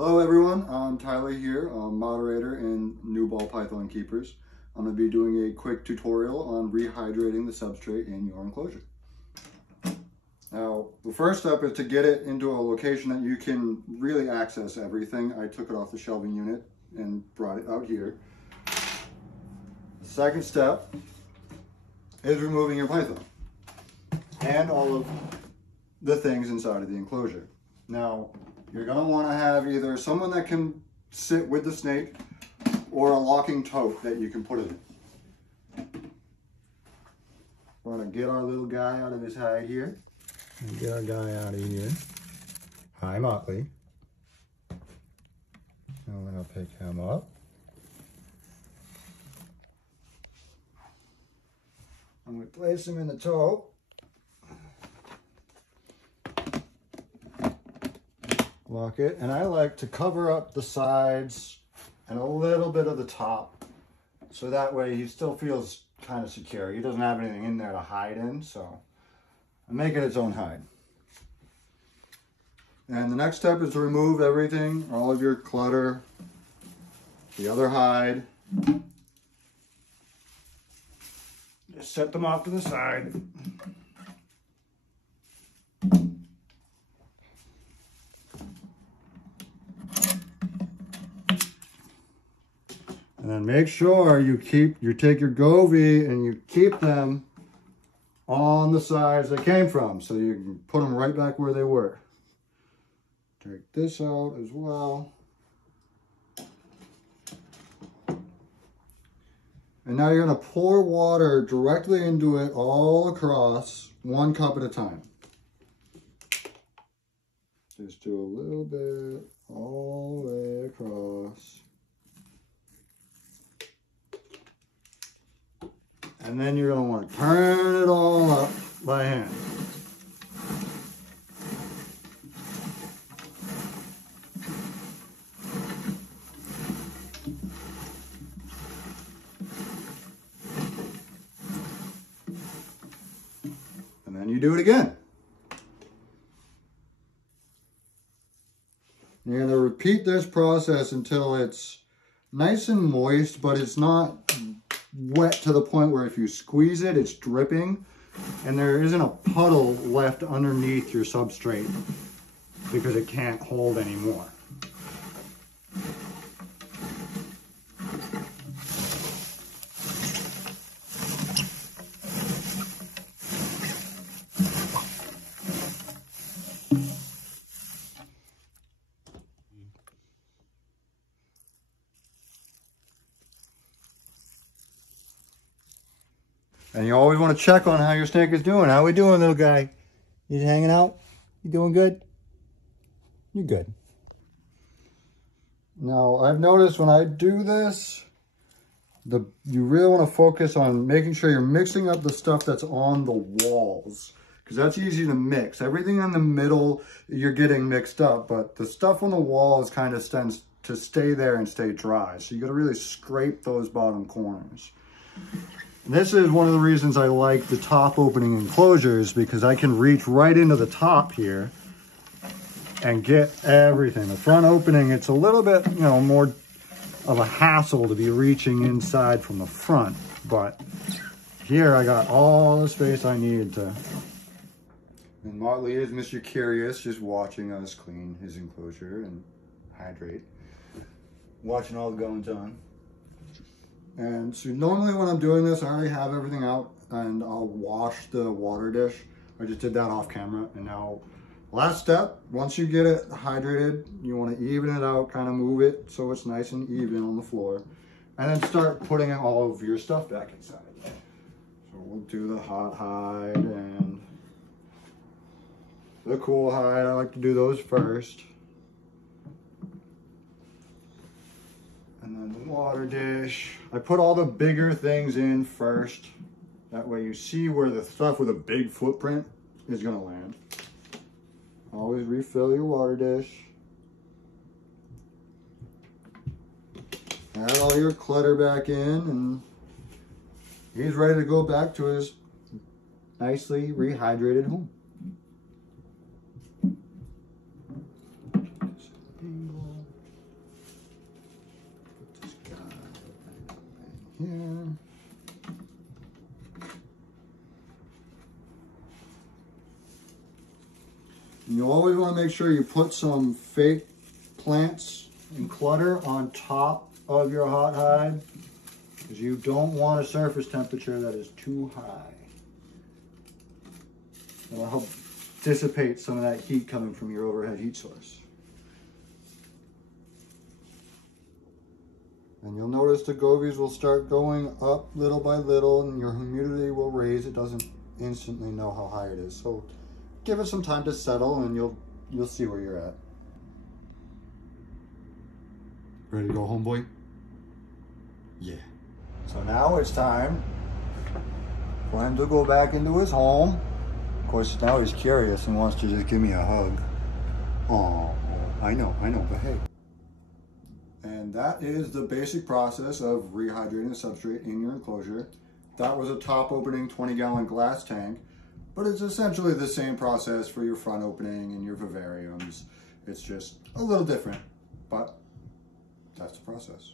Hello everyone, I'm Tyler here, I'm moderator in New Ball Python Keepers. I'm going to be doing a quick tutorial on rehydrating the substrate in your enclosure. Now, the first step is to get it into a location that you can really access everything. I took it off the shelving unit and brought it out here. The second step is removing your python and all of the things inside of the enclosure. Now, you're going to want to have either someone that can sit with the snake or a locking tote that you can put it in. We're going to get our little guy out of his hide here. And get our guy out of here. Hi, Motley. And we're going to pick him up. I'm going to place him in the tote. Lock it, and I like to cover up the sides and a little bit of the top so that way he still feels kind of secure. He doesn't have anything in there to hide in, so I make it its own hide. And the next step is to remove everything, all of your clutter, the other hide. Just set them off to the side. And then make sure you take your Govee and you keep them on the sides they came from, so you can put them right back where they were. Take this out as well. And now you're going to pour water directly into it all across, 1 cup at a time. Just do a little bit all the way across. And then you're going to want to turn it all up by hand. And then you do it again. You're going to repeat this process until it's nice and moist, but it's not wet to the point where if you squeeze it, it's dripping and there isn't a puddle left underneath your substrate because it can't hold anymore. And you always want to check on how your snake is doing. How we doing, little guy? You hanging out? You doing good? You're good. Now, I've noticed when I do this, you really want to focus on making sure you're mixing up the stuff that's on the walls, because that's easy to mix. Everything in the middle, you're getting mixed up, but the stuff on the walls kind of tends to stay there and stay dry. So you got to really scrape those bottom corners. This is one of the reasons I like the top opening enclosures, because I can reach right into the top here and get everything. The front opening, it's a little bit, more of a hassle to be reaching inside from the front, but here I got all the space I needed to. And Motley is Mr. Curious, just watching us clean his enclosure and hydrate, watching all the goings on. And so normally when I'm doing this, I already have everything out and I'll wash the water dish. I just did that off camera. And now, last step, once you get it hydrated, you want to even it out, kind of move it so it's nice and even on the floor. And then start putting all of your stuff back inside. So we'll do the hot hide and the cool hide. I like to do those first. And then the water dish. I put all the bigger things in first. That way you see where the stuff with a big footprint is going to land. Always refill your water dish. Add all your clutter back in, and he's ready to go back to his nicely rehydrated home. here. And you always want to make sure you put some fake plants and clutter on top of your hot hide, because you don't want a surface temperature that is too high. It'll help dissipate some of that heat coming from your overhead heat source. And you'll notice the gobies will start going up little by little, and your humidity will raise. It doesn't instantly know how high it is. So give it some time to settle, and you'll see where you're at. Ready to go home, boy? Yeah. So now it's time for him to go back into his home. Of course, now he's curious and wants to just give me a hug. Oh, I know, but hey. And that is the basic process of rehydrating the substrate in your enclosure. That was a top opening 20-gallon glass tank, but it's essentially the same process for your front opening and your vivariums. It's just a little different, but that's the process.